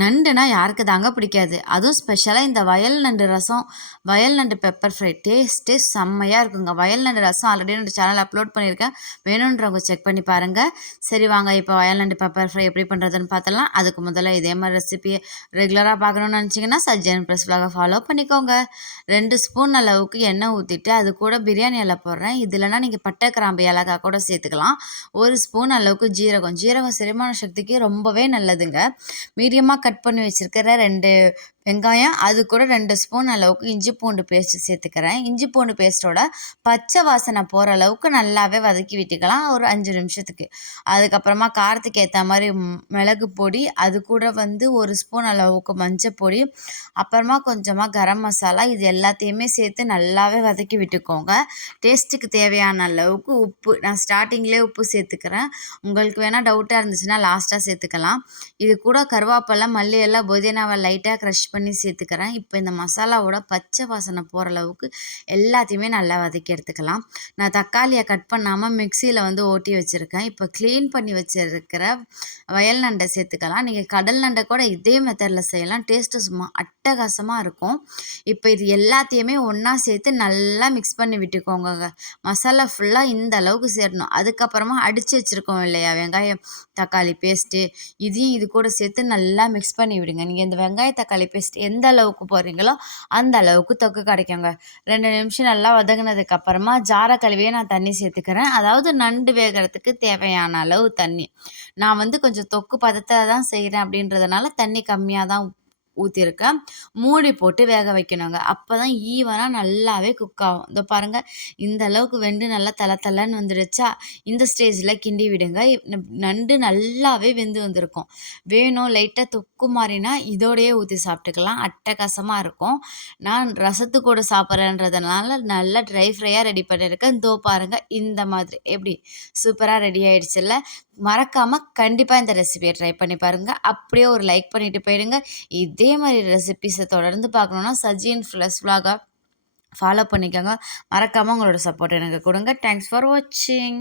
நண்டுனா யாருக்கு தாங்க பிடிக்காது. அதுவும் ஸ்பெஷலாக இந்த வயல் நண்டு ரசம் வயல் நண்டு பெப்பர் ஃப்ரை டேஸ்ட்டே செம்மையாக இருக்குங்க. வயல் நண்டு ரசம் ஆல்ரெடி என்னோடய சேனல் அப்லோட் பண்ணியிருக்கேன். வேணுன்றவங்க செக் பண்ணி பாருங்கள் சரி வாங்க இப்போ வயல் நண்டு பெப்பர் ஃப்ரை எப்படி பண்ணுறதுன்னு பார்த்தலாம் அதுக்கு முதல்ல இதே மாதிரி ரெசிபியை ரெகுலராக பார்க்கணுன்னு நினச்சிங்கன்னா சஜ்ஜன் ப்ரெஸ் vlog-அ ஃபாலோ பண்ணிக்கோங்க. ரெண்டு ஸ்பூன் அளவுக்கு எண்ணெய் ஊற்றிட்டு அது கூட பிரியாணி இலை போடுறேன். இதுலனா நீங்கள் பட்டை கிராம்பு ஏலக்காய் கூட சேர்த்துக்கலாம். ஒரு ஸ்பூன் அளவுக்கு ஜீரகம். ஜீரகம் செரிமான சக்திக்கு ரொம்பவே நல்லதுங்க. மீடியமாக கட் பண்ணி வச்சிருக்கிற ரெண்டு வெங்காயம் அது கூட ரெண்டு ஸ்பூன் அளவுக்கு இஞ்சி பூண்டு பேஸ்ட் சேர்த்துக்கிறேன். இஞ்சி பூண்டு பேஸ்ட்டோட பச்சை வாசனை போகிற அளவுக்கு நல்லாவே வதக்கி விட்டுக்கலாம் ஒரு அஞ்சு நிமிஷத்துக்கு. அதுக்கப்புறமா காரத்துக்கு ஏற்ற மாதிரி மிளகு பொடி அது கூட வந்து ஒரு ஸ்பூன் அளவுக்கு மஞ்சள் பொடி அப்புறமா கொஞ்சமாக கரம் மசாலா இது எல்லாத்தையுமே சேர்த்து நல்லாவே வதக்கி விட்டுக்கோங்க. டேஸ்ட்டுக்கு தேவையான அளவுக்கு உப்பு நான் ஸ்டார்டிங்லேயே உப்பு சேர்த்துக்கிறேன். உங்களுக்கு வேணால் டவுட்டாக இருந்துச்சுன்னா லாஸ்ட்டாக சேர்த்துக்கலாம். இது கூட கருவேப்பிலை மல்லி எல்லாம் புதினாவை லைட்டாக க்ரஷ் பண்ணி சேர்த்துக்கிறேன். இப்போ இந்த மசாலாவோட பச்சை வாசனை போகிற அளவுக்கு எல்லாத்தையுமே நல்லா வதக்கி எடுத்துக்கலாம். நான் தக்காளியை கட் பண்ணாமல் மிக்சியில் வந்து ஓட்டி வச்சுருக்கேன். இப்போ க்ளீன் பண்ணி வச்சுருக்கிற வயல் நண்டை சேர்த்துக்கலாம். நீங்கள் கடல் நண்டை கூட இதே மெத்தடில் செய்யலாம். டேஸ்ட்டு சும்மா அட்டகாசமாக இருக்கும். இப்போ இது எல்லாத்தையுமே ஒன்றா சேர்த்து நல்லா மிக்ஸ் பண்ணி விட்டுக்கோங்க. மசாலா ஃபுல்லாக இந்த அளவுக்கு சேரணும். அதுக்கப்புறமா அடித்து வச்சுருக்கோம் இல்லையா? வெங்காயம் தக்காளி பேஸ்ட்டு இதையும் இது கூட சேர்த்து நல்லா மிக்ஸ் பண்ணி விடுங்க. நீங்கள் இந்த வெங்காய தக்காளி பேஸ்ட் எந்த அளவுக்கு போடுறீங்களோ அந்த அளவுக்கு தொக்கு கிடைக்குங்க. ரெண்டு நிமிஷம் நல்லா வதங்கினதுக்கு அப்புறமா ஜார கழுவியே நான் தண்ணி சேர்த்துக்கிறேன். அதாவது நண்டு வேகிறதுக்கு தேவையான அளவு தண்ணி. நான் வந்து கொஞ்சம் தொக்கு பதத்தை தான் செய்கிறேன் அப்படின்றதுனால தண்ணி கம்மியாக தான் ஊற்றிருக்கேன் மூடி போட்டு வேக வைக்கணுங்க. அப்போ தான் ஈவனாக நல்லாவே குக் ஆகும். இதோ பாருங்கள் இந்த அளவுக்கு வெந்து நல்லா தலை தலைன்னு வந்துடுச்சா? இந்த ஸ்டேஜில் கிண்டி விடுங்க. நண்டு நல்லாவே வெந்து வந்திருக்கும். வேணும் லைட்டாக தொக்கு மாறினா இதோடையே ஊற்றி சாப்பிட்டுக்கலாம். அட்டகாசமாக இருக்கும். நான் ரசத்து கூட சாப்பிட்றேன்றதுனால நல்லா ட்ரை ஃப்ரையாக ரெடி பண்ணியிருக்கேன் இதோ பாருங்கள் இந்த மாதிரி. எப்படி? சூப்பராக ரெடி ஆயிடுச்சுல்ல? மறக்காமல் கண்டிப்பாக இந்த ரெசிபியை ட்ரை பண்ணி பாருங்கள் அப்படியே ஒரு லைக் பண்ணிட்டு போயிடுங்க. இதே மாதிரி ரெசிபிஸை தொடர்ந்து பார்க்கணுன்னா சஜின் ஃப்ளஸ் vlog-அ ஃபாலோ பண்ணிக்கோங்க. மறக்காமல் உங்களோட சப்போர்ட் எனக்கு கொடுங்க. தேங்க்ஸ் ஃபார் வாட்சிங்